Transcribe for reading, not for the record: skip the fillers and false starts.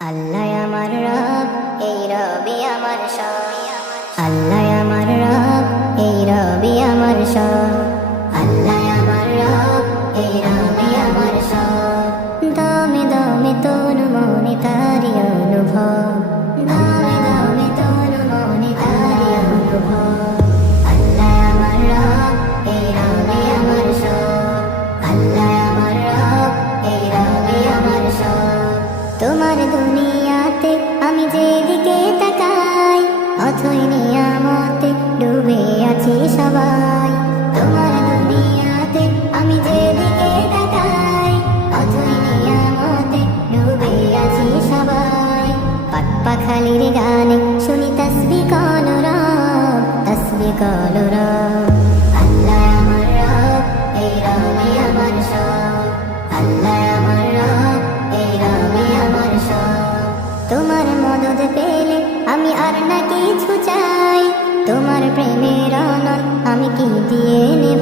আল্লাহ আমার রব, এই রবি আমার সব। আল্লাহ আমার রব, এই রবি আমার সব। আল্লাহ আমার রব, এই রবি আমার সব। দমে দমে তনু মনে তারি অনুভব, দমে দমে তনু মনে তারি অনুভব। আল্লাহ আমার রব, এই রবি আমার সব। আল্লাহ আমার রব, এই রবি আমার সব। তোমার দুনিয়াতে আমি যেদিকে তাকাই, অথই নিয়ামতে ডুবে আছি সবাই। তোমার দুনিয়াতে আমি যেদিকে তাকাই, অথই নিয়ামতে ডুবে আছি সবাই। পাক পাখালির গানে শুনি তাসবিহ কলরব, তাসবিহ কলরব। আল্লাহ আমার রব, এই রবি আমার সব। আল্লাহ আমার রব, এই রবি আমার সব। তোমার মদদ পেলে আমি আর না কিছু চাই, তোমার প্রেমের অনল আমি কি দিয়ে নেব।